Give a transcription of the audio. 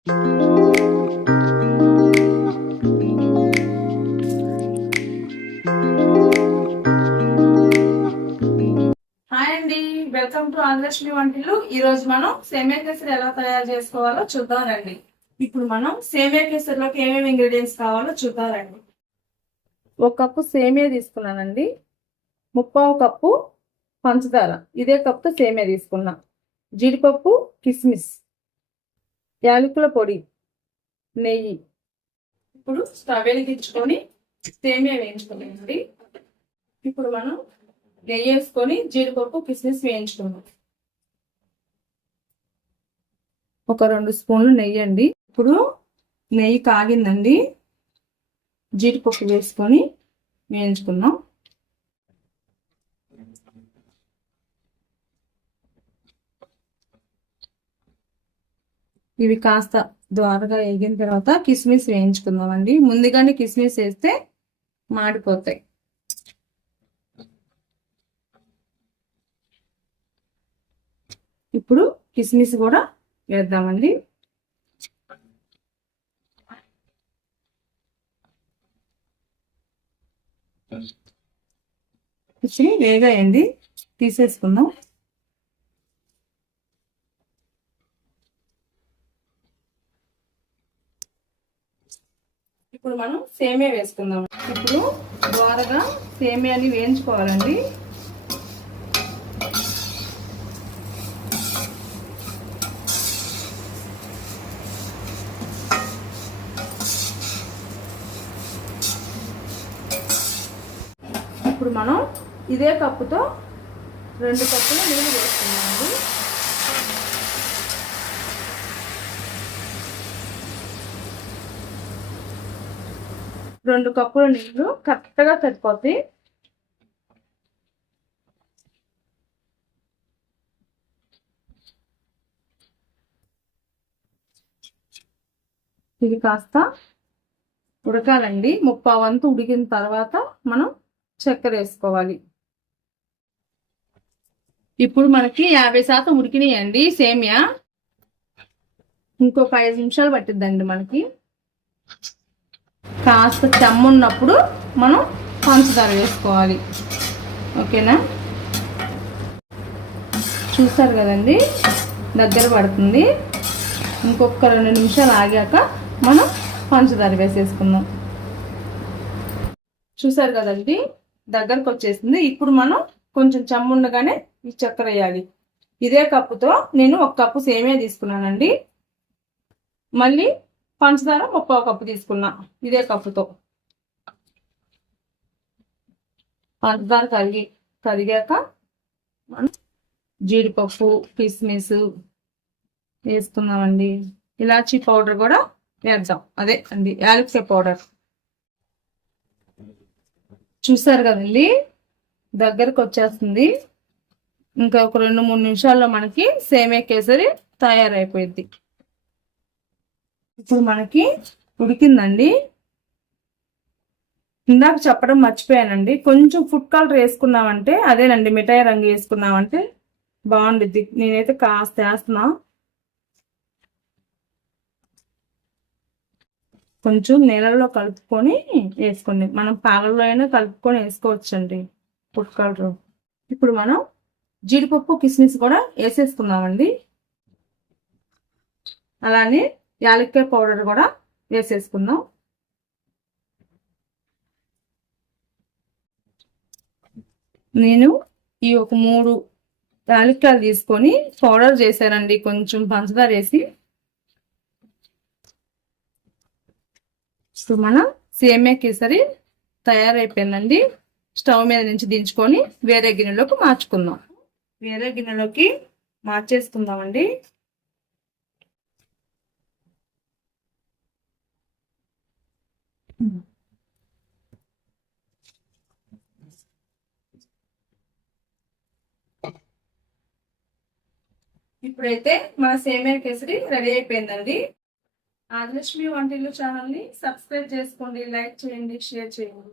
Hi అండి, welcome to ఆంధ్రశ్రీ వంటలు. ఈ రోజు మనం సేమియా కేసరి ఎలా తయారు చేసుకోవాలో చూద్దాం రండి. ఇప్పుడు మనం సేమియా కేసరిలోకి ఏమేమి ఇంగ్రీడియంట్స్ కావాలో చూద్దాం రండి. 1 కప్పు సేమియా తీసుకున్నానండి, 3/4 కప్పు పంచదార, ఇదే కప్పు సేమియా తీసుకున్నా, జీడిపప్పు, కిస్మిస్, యాలకుల పొడి, నెయ్యి. ఇప్పుడు స్టవ్ వెలిగించుకొని సేమియా వేయించుకోవాలండి. ఇప్పుడు మనం నెయ్యి వేసుకొని జీడిపప్పు, కిస్మిస్ వేయించుకున్నాం. ఒక 2 స్పూన్లు నెయ్యి అండి. ఇప్పుడు నెయ్యి కాగిందండి, జీడిపప్పు వేసుకొని వేయించుకున్నాం. ఇవి కాస్త ద్వారగా వేగిన తర్వాత కిస్మిస్ వేయించుకుందామండి. ముందుగానే కిస్మిస్ వేస్తే మాడిపోతాయి. ఇప్పుడు కిస్మిస్ కూడా వేద్దామండి. కిస్మిస్ వేగాయండి, తీసేసుకుందాం. ఇప్పుడు మనం సేమియా వేసుకుందాం. ఇప్పుడు ద్వారగా సేమియాని వేయించుకోవాలండి. ఇప్పుడు మనం ఇదే కప్పుతో 2 కప్పులు నీళ్ళు వేసుకున్నామండి. రెండు కప్పుల నీళ్ళు కరెక్ట్గా సరిపోతాయి. ఇది కాస్త ఉడకాలండి. 3/4 వంతు ఉడికిన తర్వాత మనం చక్కెర వేసుకోవాలి. ఇప్పుడు మనకి 50% ఉడికినాయండి సేమియా. ఇంకొక 5 నిమిషాలు పట్టిద్దండి మనకి. కాస్త చెమ్మున్నప్పుడు మనం పంచదార వేసుకోవాలి. ఓకేనా? చూసారు కదండి, దగ్గర పడుతుంది. ఇంకొక 2 నిమిషాలు ఆగాక మనం పంచదార వేసేసుకుందాం. చూసారు కదండి, దగ్గరకు వచ్చేసింది. ఇప్పుడు మనం కొంచెం చెమ్ముండగానే ఈ చక్కెర వేయాలి. ఇదే కప్పుతో నేను 1 కప్పు సేమియా తీసుకున్నానండి. మళ్ళీ పంచదార 3/4 కప్పు తీసుకున్నా. ఇదే కప్పుతో పంచదార కరిగాక మనం జీడిపప్పు, కిస్మిస్ వేసుకుందామండి. ఇలాచీ పౌడర్ కూడా వేద్దాం, అదే అండి యాలకుల పౌడర్. చూసారు కదండి, దగ్గరకు వచ్చేస్తుంది. ఇంకా ఒక 2-3 నిమిషాల్లో మనకి సేమియా కేసరి తయారైపోయింది. ఇప్పుడు మనకి ఉడికిందండి. ఇందాక చెప్పడం మర్చిపోయానండి, కొంచెం ఫుడ్ కలర్ వేసుకున్నామంటే, అదేనండి మిఠాయి రంగు వేసుకున్నామంటే బాగుండిద్ది. నేనైతే కాస్త వేస్తున్నా. కొంచెం నీళ్ళల్లో కలుపుకొని వేసుకోండి. మనం పాలల్లో అయినా కలుపుకొని వేసుకోవచ్చండి ఫుడ్ కలర్. ఇప్పుడు మనం జీడిపప్పు, కిస్మిస్ కూడా వేసేసుకుందామండి. అలానే యాలక్కాయ పౌడర్ కూడా వేసేసుకుందాం. నేను ఈ ఒక 3 యాలక్కాయలు తీసుకొని పౌడర్ చేశానండి, కొంచెం పంచదార వేసి. ఇప్పుడు మన సేమియా కేసరి తయారైపోయిందండి. స్టవ్ మీద నుంచి దించుకొని వేరే గిన్నెలోకి మార్చుకుందాం. వేరే గిన్నెలోకి మార్చేసుకుందామండి. ఇప్పుడైతే మన సేమియా కేసరి రెడీ అయిపోయిందండి. ఆదిలక్ష్మి వంటిల్లు ఛానల్ని సబ్స్క్రైబ్ చేసుకోండి, లైక్ చేయండి, షేర్ చేయండి.